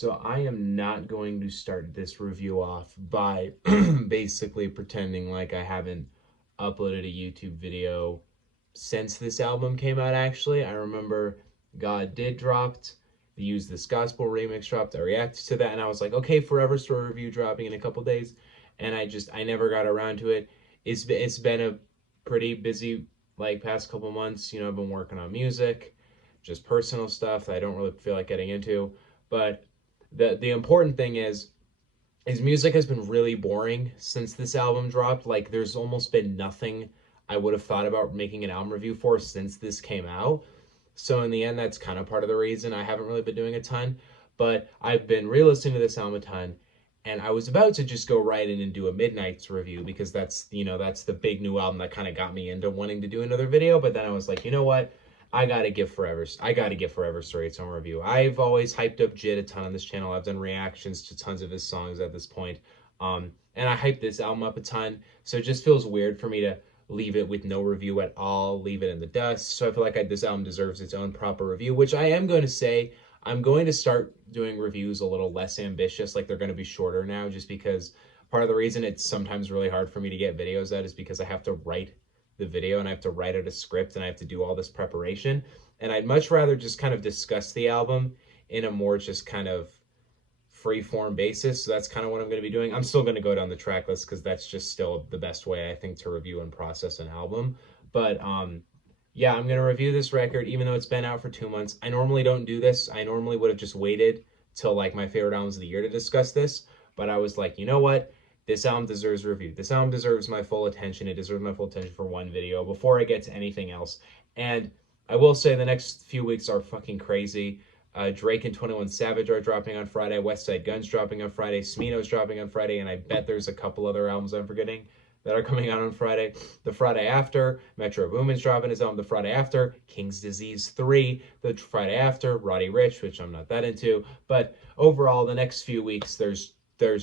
So I am not going to start this review off by basically pretending like I haven't uploaded a YouTube video since this album came out. Actually, I remember God Did dropped, the Use This Gospel remix dropped. I reacted to that and I was like, okay, Forever Story review dropping in a couple days, and I never got around to it. It's been a pretty busy like past couple months. I've been working on music, just personal stuff that I don't really feel like getting into, but the important thing is his music has been really boring since this album dropped. Like there's almost been nothing I would have thought about making an album review for since this came out. So in the end, that's kind of part of the reason I haven't really been doing a ton. But I've been re-listening to this album a ton, and I was about to just go right in and do a Midnight's review because that's the big new album that kind of got me into wanting to do another video. But then I was like, you know what? I gotta give Forever Story its own review. I've always hyped up JID a ton on this channel. I've done reactions to tons of his songs at this point. And I hyped this album up a ton. So it just feels weird for me to leave it with no review at all, leave it in the dust. So I feel like this album deserves its own proper review, which I am going to say. I'm going to start doing reviews a little less ambitious, like they're going to be shorter now, just because part of the reason it's sometimes really hard for me to get videos out is because I have to write the video and I have to write out a script and I have to do all this preparation. And I'd much rather just kind of discuss the album in a more just kind of free form basis. So that's kind of what I'm going to be doing. I'm still going to go down the track list because that's just still the best way I think to review and process an album. But yeah, I'm going to review this record even though it's been out for 2 months. I normally don't do this. I normally would have just waited till like my favorite albums of the year to discuss this. But I was like, you know what? This album deserves a review. This album deserves my full attention. It deserves my full attention for one video before I get to anything else. And I will say the next few weeks are fucking crazy. Drake and 21 Savage are dropping on Friday. West Side Gun's dropping on Friday. Smino's dropping on Friday. And I bet there's a couple other albums I'm forgetting that are coming out on Friday. The Friday after, Metro Boomin's dropping his album. The Friday after, King's Disease 3. The Friday after, Roddy Ricch, which I'm not that into. But overall, the next few weeks, there's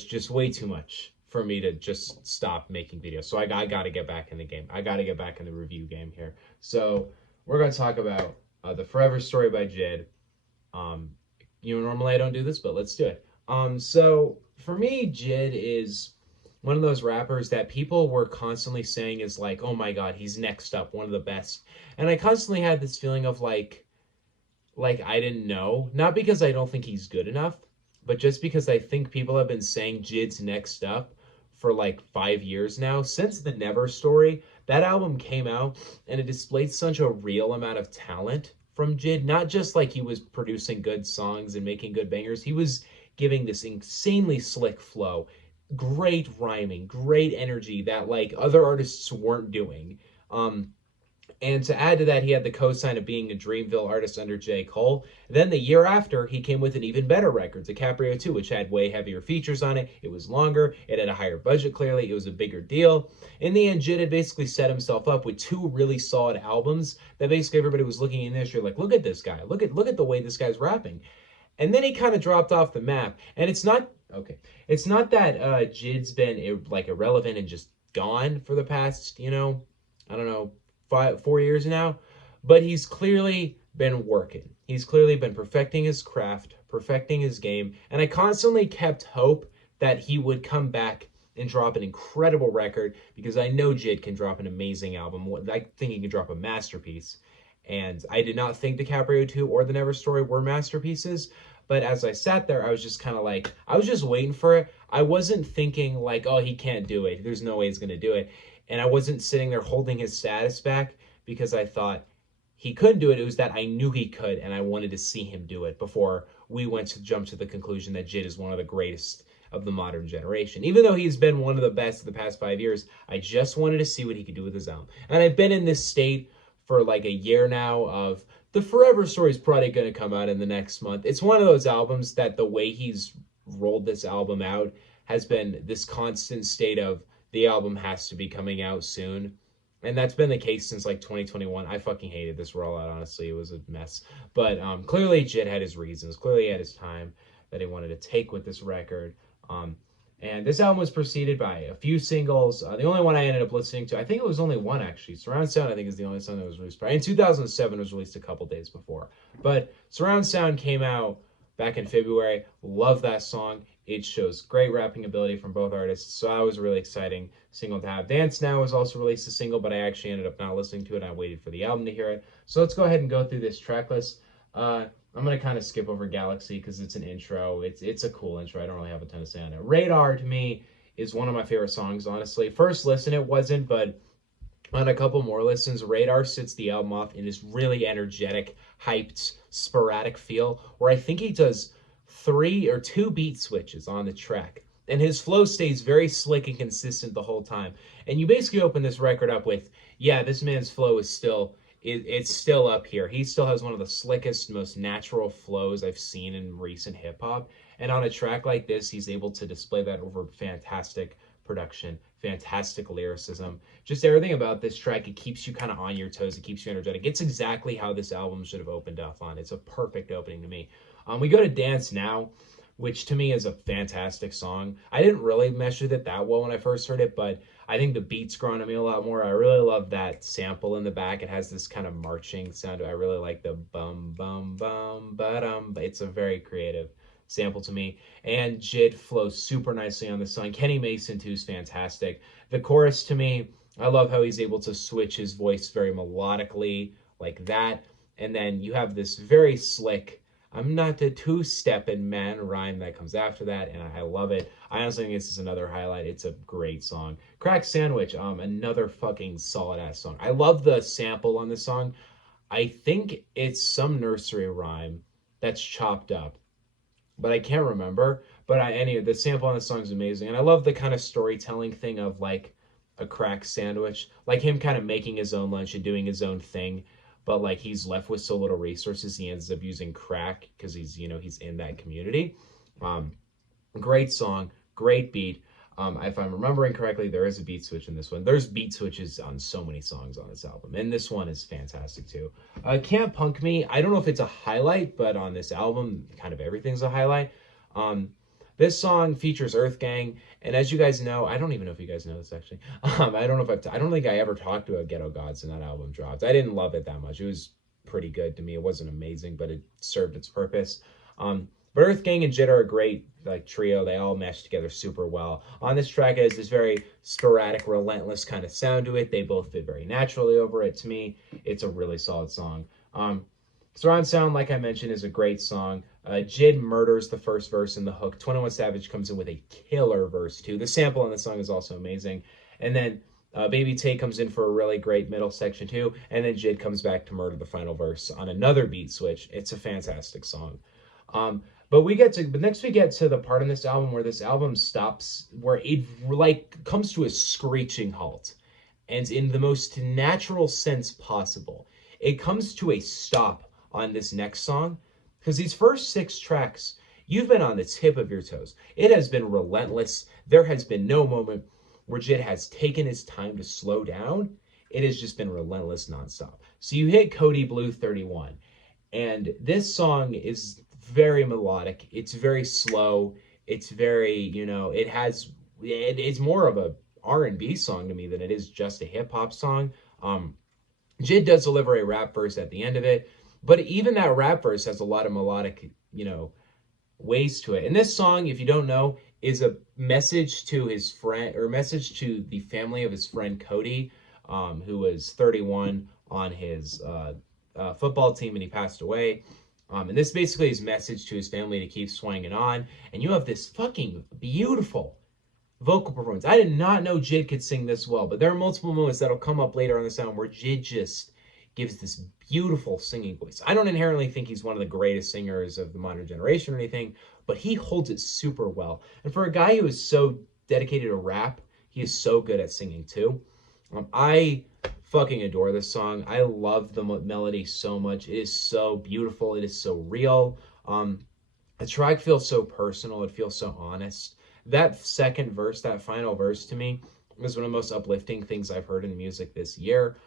just way too much for me to just stop making videos. So I got to get back in the game. I got to get back in the review game here. So we're going to talk about The Forever Story by JID. Normally I don't do this, but let's do it. So for me, JID is one of those rappers that people were constantly saying is like, oh my God, he's next up, one of the best. And I constantly had this feeling of like I didn't know, not because I don't think he's good enough, but just because I think people have been saying JID's next up for like 5 years now. Since the Never Story, that album came out and it displayed such a real amount of talent from JID. Not just like he was producing good songs and making good bangers, he was giving this insanely slick flow, great rhyming, great energy that like other artists weren't doing. And to add to that, he had the cosign of being a Dreamville artist under J. Cole. Then the year after, he came with an even better record, DiCaprio 2, which had way heavier features on it. It was longer. It had a higher budget, clearly. It was a bigger deal. In the end, JID had basically set himself up with two really solid albums that basically everybody was looking in the industry like, look at this guy. Look at the way this guy's rapping. And then he kind of dropped off the map. And it's not, okay, it's not that JID's been irrelevant and just gone for the past, I don't know, 4 years now, but he's clearly been working. He's clearly been perfecting his craft, perfecting his game, and I constantly kept hope that he would come back and drop an incredible record because I know JID can drop an amazing album. I think he can drop a masterpiece, and I did not think DiCaprio 2 or The Never Story were masterpieces, but as I sat there, I was just kind of like, I was just waiting for it. I wasn't thinking like, oh, he can't do it. There's no way he's going to do it. And I wasn't sitting there holding his status back because I thought he couldn't do it. It was that I knew he could, and I wanted to see him do it before we went to jump to the conclusion that JID is one of the greatest of the modern generation. Even though he's been one of the best of the past 5 years, I just wanted to see what he could do with his album. And I've been in this state for like a year now of the Forever Story is probably going to come out in the next month. It's one of those albums that the way he's rolled this album out has been this constant state of the album has to be coming out soon. And that's been the case since like 2021. I fucking hated this rollout, honestly. It was a mess. But clearly JID had his reasons. Clearly he had his time that he wanted to take with this record. And this album was preceded by a few singles. The only one I ended up listening to, I think it was only one actually. Surround Sound, I think, is the only song that was released. In 2007, it was released a couple days before. But Surround Sound came out back in February. Love that song. It shows great rapping ability from both artists, so I was a really exciting single to have. Dance Now was also released a single, but I actually ended up not listening to it. I waited for the album to hear it. So let's go ahead and go through this track list. I'm gonna kind of skip over Galaxy because it's an intro. It's a cool intro. I don't really have a ton to say on it. Radar to me is one of my favorite songs, honestly. First listen it wasn't, but on a couple more listens, Radar sits the album off in this really energetic, hyped, sporadic feel where I think he does 2 beat switches on the track. And his flow stays very slick and consistent the whole time. And you basically open this record up with, yeah, this man's flow is still it's still up here. He still has one of the slickest, most natural flows I've seen in recent hip hop. And on a track like this, he's able to display that over fantastic production, fantastic lyricism. Just everything about this track, it keeps you kind of on your toes. It keeps you energetic. It's exactly how this album should have opened up on. It's a perfect opening to me. We go to Dance Now, which to me is a fantastic song. I didn't really measure it that well when I first heard it, but I think the beat's grown on me a lot more. I really love that sample in the back. It has this kind of marching sound. I really like the bum bum bum ba-dum. It's a very creative sample to me. And JID flows super nicely on the song. Kenny Mason too is fantastic. The chorus to me, I love how he's able to switch his voice very melodically like that. And then you have this very slick I'm not the two-stepping man rhyme that comes after that, and I love it. I honestly think this is another highlight. It's a great song. Crack Sandwich, another fucking solid-ass song. I love the sample on this song. I think it's some nursery rhyme that's chopped up, but I can't remember. But the sample on the song is amazing, and I love the kind of storytelling thing of like a crack sandwich, like him kind of making his own lunch and doing his own thing, but like he's left with so little resources, he ends up using crack because he's in that community. Um, Great song, great beat. If I'm remembering correctly, there is a beat switch in this one. There's beat switches on so many songs on this album, and this one is fantastic too. Can't Punk Me, I don't know if it's a highlight, but on this album, kind of everything's a highlight. Um, this song features Earth Gang, and as you guys know, I don't even know if you guys know this actually. I don't know if I don't think I ever talked about Ghetto Gods when that album dropped. I didn't love it that much. It was pretty good to me. It wasn't amazing, but it served its purpose. But Earth Gang and JID are a great trio. They all mesh together super well. On this track, it has this very sporadic, relentless kind of sound to it. They both fit very naturally over it. To me, it's a really solid song. Surround Sound, like I mentioned, is a great song. JID murders the first verse in the hook. 21 Savage comes in with a killer verse, too. The sample on the song is also amazing. And then Baby Tay comes in for a really great middle section, too. And then JID comes back to murder the final verse on another beat switch. It's a fantastic song. But next we get to the part in this album where this album stops, where it like comes to a screeching halt. And in the most natural sense possible, it comes to a stop on this next song. Because these first 6 tracks, you've been on the tip of your toes. It has been relentless. There has been no moment where JID has taken his time to slow down. It has just been relentless nonstop. So you hit Kody Blue 31. And this song is very melodic. It's very slow. It's very, it's more of a R&B song to me than it is just a hip hop song. JID does deliver a rap verse at the end of it, but even that rap verse has a lot of melodic, ways to it. And this song, if you don't know, is a message to his friend, or a message to the family of his friend Kody, who was 31 on his football team and he passed away. And this basically is message to his family to keep swinging on. And you have this fucking beautiful vocal performance. I did not know JID could sing this well, but there are multiple moments that'll come up later on the sound where JID just gives this beautiful singing voice. I don't inherently think he's one of the greatest singers of the modern generation or anything, but he holds it super well. And for a guy who is so dedicated to rap, he is so good at singing too. I fucking adore this song. I love the melody so much. It is so beautiful. It is so real. The track feels so personal. It feels so honest. That second verse, that final verse to me, is one of the most uplifting things I've heard in music this year.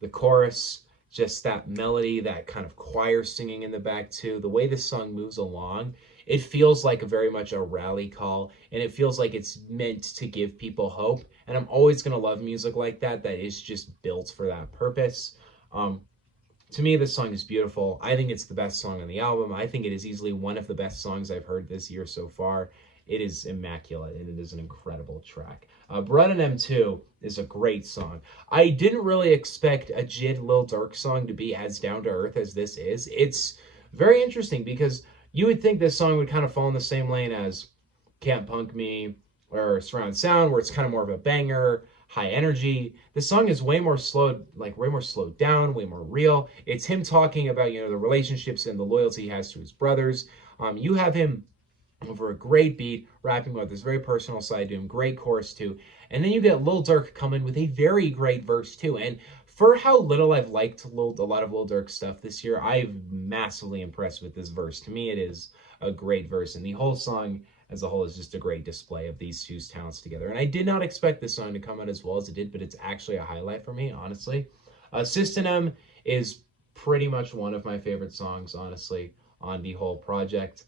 The chorus, just that melody, that kind of choir singing in the back too, the way this song moves along, it feels like very much a rally call, and it feels like it's meant to give people hope. And I'm always going to love music like that is just built for that purpose. To To me, this song is beautiful. I think it's the best song on the album. I think it is easily one of the best songs I've heard this year so far. It is immaculate, and it is an incredible track. Bruddanem 2 is a great song. I didn't really expect a JID Lil Durk song to be as down-to-earth as this is. It's very interesting because you would think this song would kind of fall in the same lane as Can't Punk Me or Surround Sound, where it's kind of more of a banger, high energy. The song is way more slowed down, way more real. It's him talking about, the relationships and the loyalty he has to his brothers. You have him over a great beat, rapping about this very personal side to him, great chorus too. And then you get Lil Durk come in with a very great verse too. And for how little I've liked a lot of Lil Durk stuff this year, I'm massively impressed with this verse. To me, it is a great verse, and the whole song as a whole is just a great display of these two's talents together. And I did not expect this song to come out as well as it did, but it's actually a highlight for me, honestly. Sistanem is pretty much one of my favorite songs, honestly, on the whole project.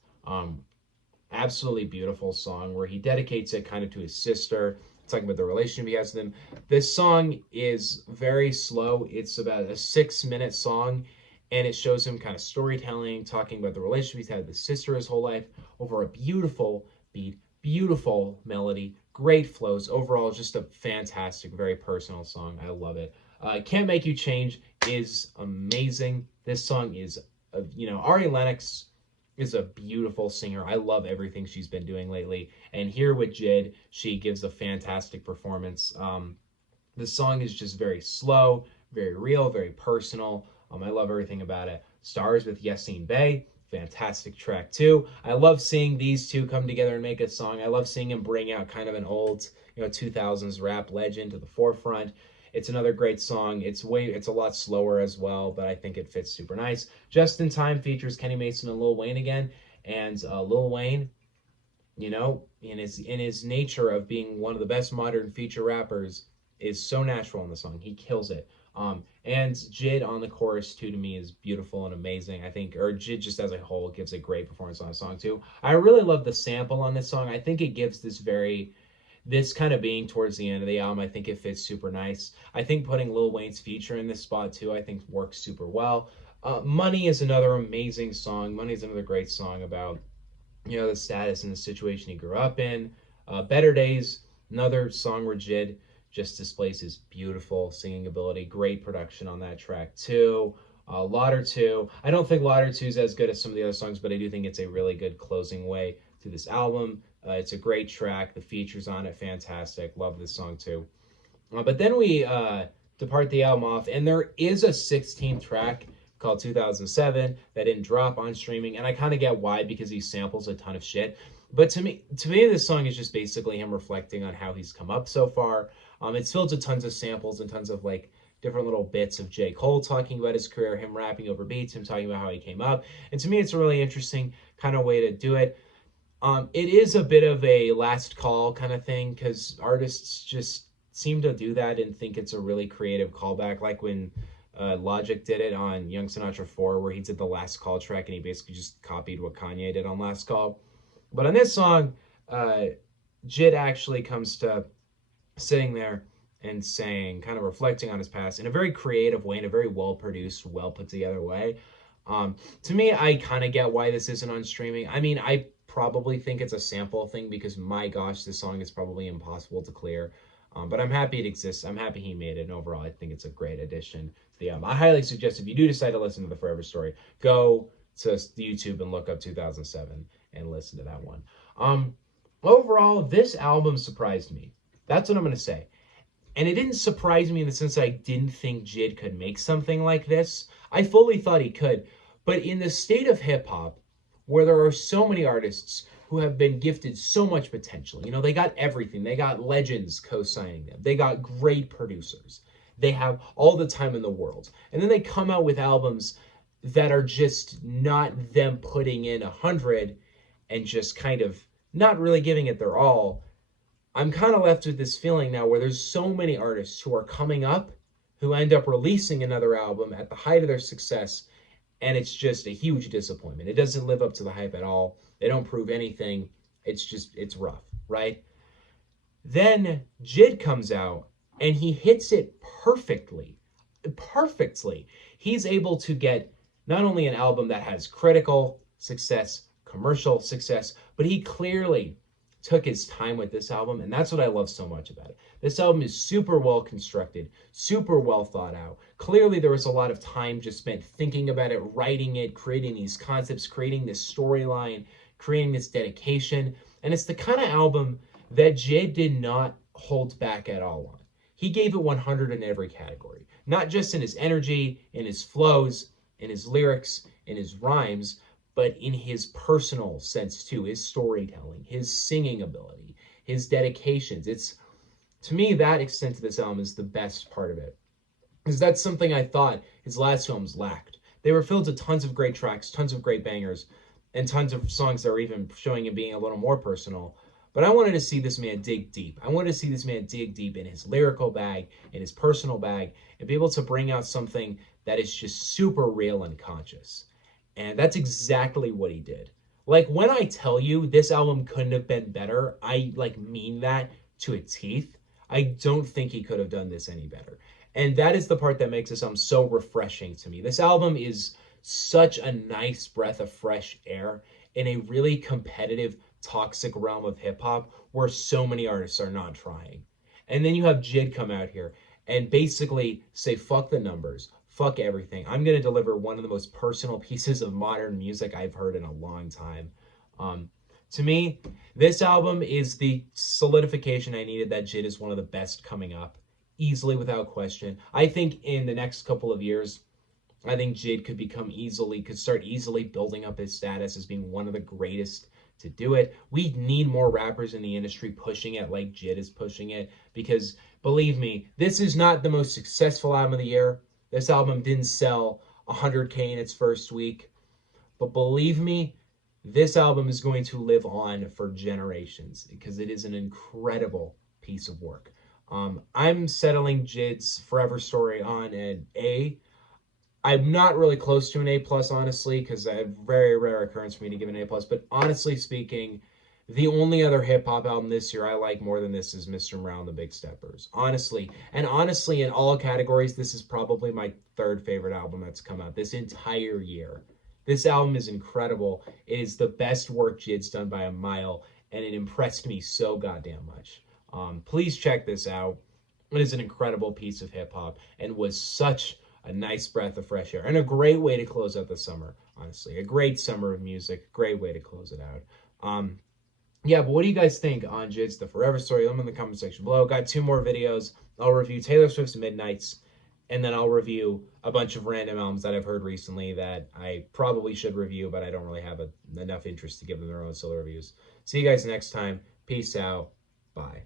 Absolutely beautiful song where he dedicates it kind of to his sister, talking about the relationship he has with him. This song is very slow. It's about a 6-minute song, and it shows him kind of storytelling, talking about the relationship he's had with his sister his whole life over a beautiful beat, beautiful melody, great flows. Overall, just a fantastic, very personal song. I love it. Can't Make You Change is amazing. This song is, Ari Lennox is a beautiful singer. I love everything she's been doing lately. And here with JID, she gives a fantastic performance. The song is just very slow, very real, very personal. I love everything about it. Stars with Yassine Bey, fantastic track too. I love seeing these two come together and make a song. I love seeing him bring out kind of an old, 2000s rap legend to the forefront. It's another great song. It's a lot slower as well, but I think it fits super nice. Just in Time features Kenny Mason and Lil Wayne again, and Lil Wayne, in his nature of being one of the best modern feature rappers, is so natural in the song. He kills it. And JID on the chorus too, to me, is beautiful and amazing. I think, or JID just as a whole gives a great performance on the song too. I really love the sample on this song. I think it gives this kind of being towards the end of the album, I think it fits super nice. I think putting Lil Wayne's feature in this spot too, I think works super well. Money is another amazing song. Money is another great song about, the status and the situation he grew up in. Better Days, another song where JID just displays his beautiful singing ability. Great production on that track too. Lauder 2. I don't think Lauder 2 is as good as some of the other songs, but I do think it's a really good closing way to this album. It's a great track. The features on it, fantastic. Love this song too. But then we depart the album off, and there is a 16th track called 2007 that didn't drop on streaming, and I kind of get why, because he samples a ton of shit. But to me, this song is just basically him reflecting on how he's come up so far. It's filled with tons of samples and tons of different little bits of J. Cole talking about his career, him rapping over beats, him talking about how he came up. And to me, it's a really interesting kind of way to do it. It is a bit of a last call kind of thing, because artists just seem to do that and think it's a really creative callback, like when Logic did it on Young Sinatra 4, where he did the last call track and he basically just copied what Kanye did on Last Call. But on this song, JID actually comes to sitting there and saying, kind of reflecting on his past in a very creative way, in a very well-produced, well-put-together way. To me, I kind of get why this isn't on streaming. I mean, I probably think it's a sample thing, because my gosh, this song is probably impossible to clear. But I'm happy it exists. I'm happy he made it. And overall, I think it's a great addition to the album. I highly suggest, if you do decide to listen to The Forever Story, go to YouTube and look up 2007 and listen to that one. Overall, this album surprised me. That's what I'm going to say. And it didn't surprise me in the sense that I didn't think JID could make something like this. I fully thought he could. But in the state of hip-hop, where there are so many artists who have been gifted so much potential, they got everything. They got legends co-signing them. They got great producers. They have all the time in the world. And then they come out with albums that are just not them putting in 100 and just kind of not really giving it their all. I'm kind of left with this feeling now where there's so many artists who are coming up who end up releasing another album at the height of their success, and it's just a huge disappointment. It doesn't live up to the hype at all. They don't prove anything. It's rough, right? Then JID comes out and he hits it perfectly. He's able to get not only an album that has critical success, commercial success, but he clearly took his time with this album, and that's what I love so much about it. This album is super well constructed, super well thought out. Clearly, there was a lot of time just spent thinking about it, writing it, creating these concepts, creating this storyline, creating this dedication. And it's the kind of album that JID did not hold back at all on. He gave it 100 in every category, not just in his energy, in his flows, in his lyrics, in his rhymes, but in his personal sense too, his storytelling, his singing ability, his dedications. It's, to me, that extent to this album is the best part of it. Because that's something I thought his last films lacked. They were filled with tons of great tracks, tons of great bangers, and tons of songs that were even showing him being a little more personal. But I wanted to see this man dig deep. I wanted to see this man dig deep in his lyrical bag, in his personal bag, and be able to bring out something that is just super real and conscious. And that's exactly what he did. Like, when I tell you this album couldn't have been better, I like mean that to its teeth. I don't think he could have done this any better. And that is the part that makes this album so refreshing to me. This album is such a nice breath of fresh air in a really competitive, toxic realm of hip hop where so many artists are not trying. And then you have JID come out here and basically say, fuck the numbers, fuck everything. I'm going to deliver one of the most personal pieces of modern music I've heard in a long time. To me, this album is the solidification I needed that JID is one of the best coming up, easily, without question. I think in the next couple of years, I think JID could start easily building up his status as being one of the greatest to do it. We need more rappers in the industry pushing it like JID is pushing it, because believe me, this is not the most successful album of the year. This album didn't sell 100K in its first week, but believe me, this album is going to live on for generations because it is an incredible piece of work. I'm settling JID's Forever Story on an A. I'm not really close to an A plus, honestly, because a very rare occurrence for me to give an A plus. But honestly speaking, the only other hip hop album this year I like more than this is Mr. Morale and the Big Steppers. Honestly, in all categories, this is probably my third favorite album that's come out this entire year. This album is incredible. It is the best work JID's done by a mile, and it impressed me so goddamn much. Please check this out. It is an incredible piece of hip hop and was such a nice breath of fresh air and a great way to close out the summer. Honestly, a great summer of music, great way to close it out. Yeah, but what do you guys think on JID's The Forever Story? Let me in the comment section below. Got 2 more videos. I'll review Taylor Swift's Midnights, and then I'll review a bunch of random albums that I've heard recently that I probably should review, but I don't really have enough interest to give them their own solo reviews. See you guys next time. Peace out. Bye.